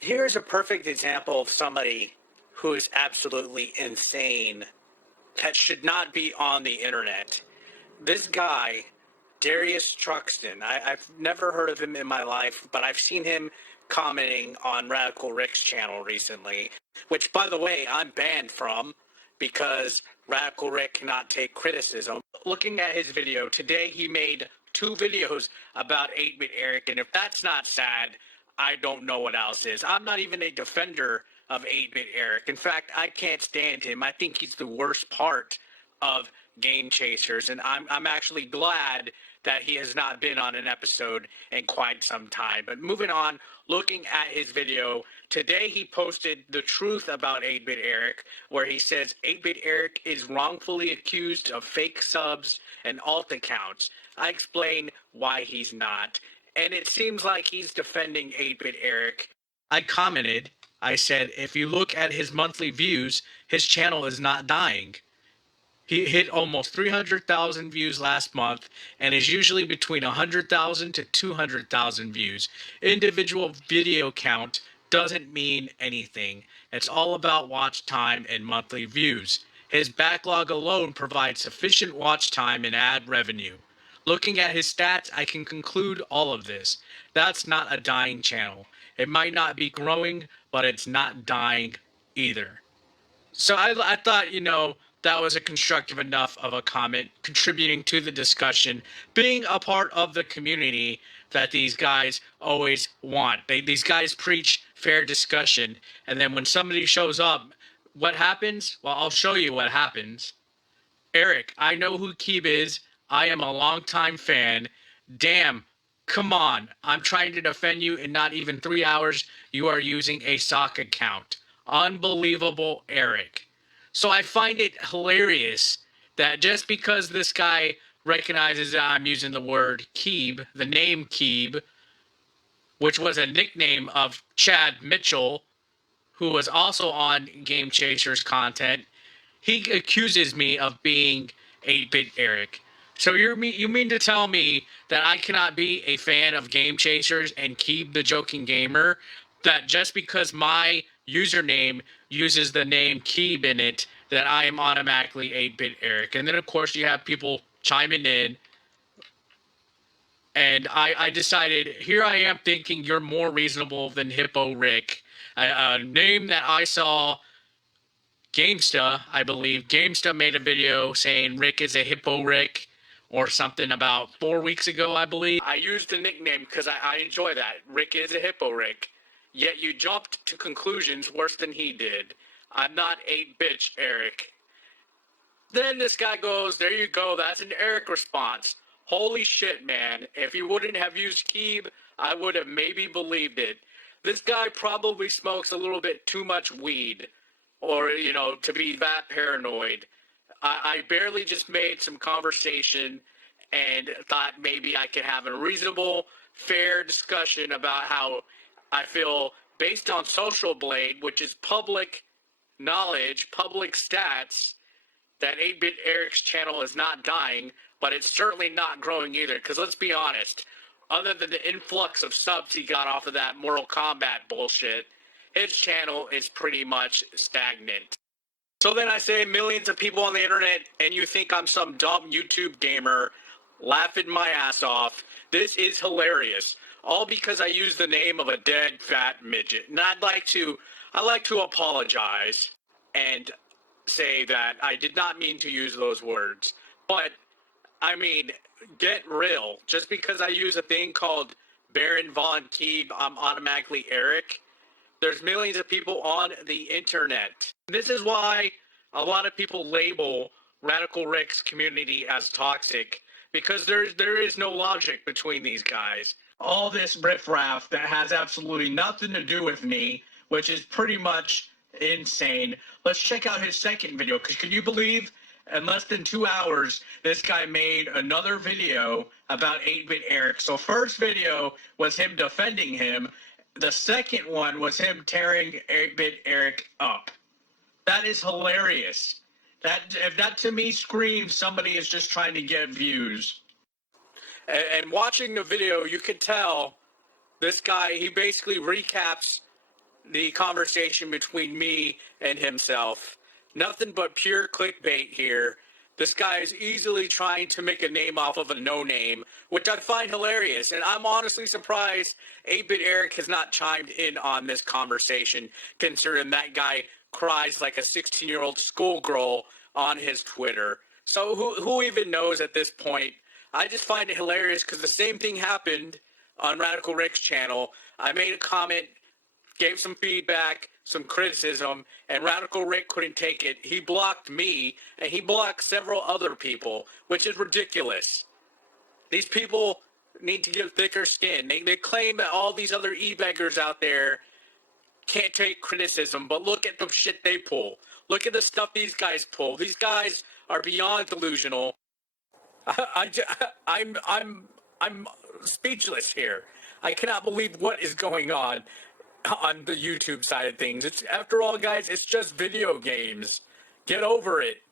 Here's a perfect example of somebody who is absolutely insane that should not be on the internet. This guy, Darius Truxton, I've never heard of him in my life, but I've seen him commenting on Radical Rick's channel recently, which, by the way, I'm banned from because Radical Rick cannot take criticism. Looking at his video, today he made 2 videos about 8-Bit Eric, and if that's not sad, I don't know what else is. I'm not even a defender of 8-Bit Eric. In fact, I can't stand him. I think he's the worst part of Game Chasers, and I'm actually glad that he has not been on an episode in quite some time. But moving on, looking at his video, today he posted the truth about 8-Bit Eric, where he says 8-Bit Eric is wrongfully accused of fake subs and alt accounts. I explain why he's not, and it seems like he's defending 8-Bit Eric. I commented, I said, if you look at his monthly views, his channel is not dying. He hit almost 300,000 views last month and is usually between 100,000 to 200,000 views. Individual video count doesn't mean anything. It's all about watch time and monthly views. His backlog alone provides sufficient watch time and ad revenue. Looking at his stats, I can conclude all of this. That's not a dying channel. It might not be growing, but it's not dying either. So I thought, that was a constructive enough of a comment, contributing to the discussion, being a part of the community that these guys always want. These guys preach fair discussion, and then when somebody shows up, what happens? Well, I'll show you what happens. Eric, I know who Keeb is. I am a longtime fan. Damn, come on. I'm trying to defend you in not even 3 hours. You are using a sock account. Unbelievable, Eric. So I find it hilarious that just because this guy recognizes that I'm using the word Keeb, the name Keeb, which was a nickname of Chad Mitchell, who was also on Game Chasers content, he accuses me of being 8-Bit Eric. So you mean to tell me that I cannot be a fan of Game Chasers and Keeb the Joking Gamer? That just because my username uses the name Keeb in it, that I am automatically 8-Bit Eric? And then, of course, you have people chiming in. And I decided, here I am thinking you're more reasonable than Hippo Rick. A name that I saw Gamesta, I believe. Gamesta made a video saying Rick is a Hippo Rick or something about 4 weeks ago, I believe. I used the nickname because I enjoy that. Rick is a Hippo Rick. Yet you jumped to conclusions worse than he did. I'm not 8-Bitch Eric. Then this guy goes, there you go, that's an Eric response. Holy shit, man. If you wouldn't have used Keeb, I would have maybe believed it. This guy probably smokes a little bit too much weed, or, to be that paranoid. I barely just made some conversation and thought maybe I could have a reasonable, fair discussion about how I feel based on Social Blade, which is public knowledge, public stats, that 8-Bit Eric's channel is not dying, but it's certainly not growing either. Because let's be honest, other than the influx of subs he got off of that Mortal Kombat bullshit, his channel is pretty much stagnant. So then I say millions of people on the internet, and you think I'm some dumb YouTube gamer laughing my ass off. This is hilarious. All because I use the name of a dead fat midget. And I'd like to apologize and say that I did not mean to use those words. But, I mean, get real. Just because I use a thing called Baron Von Keeb, I'm automatically Eric. There's millions of people on the internet. This is why a lot of people label Radical Rick's community as toxic, because there is no logic between these guys. All this riffraff that has absolutely nothing to do with me, which is pretty much insane. Let's check out his second video, because can you believe in less than 2 hours, this guy made another video about 8-Bit Eric. So first video was him defending him. The second one was him tearing 8-Bit Eric up. That is hilarious. That to me screams somebody is just trying to get views. And watching the video, you can tell this guy, he basically recaps the conversation between me and himself. Nothing but pure clickbait here. This guy is easily trying to make a name off of a no-name, which I find hilarious. And I'm honestly surprised 8-Bit Eric has not chimed in on this conversation, considering that guy cries like a 16-year-old schoolgirl on his Twitter. So who even knows at this point? I just find it hilarious because the same thing happened on Radical Rick's channel. I made a comment, gave some feedback, some criticism, and Radical Rick couldn't take it. He blocked me, and he blocked several other people, which is ridiculous. These people need to get thicker skin. They claim that all these other E-Beggars out there can't take criticism, but look at the shit they pull. Look at the stuff these guys pull. These guys are beyond delusional. I'm speechless here. I cannot believe what is going on the YouTube side of things. It's, after all, guys, it's just video games. Get over it.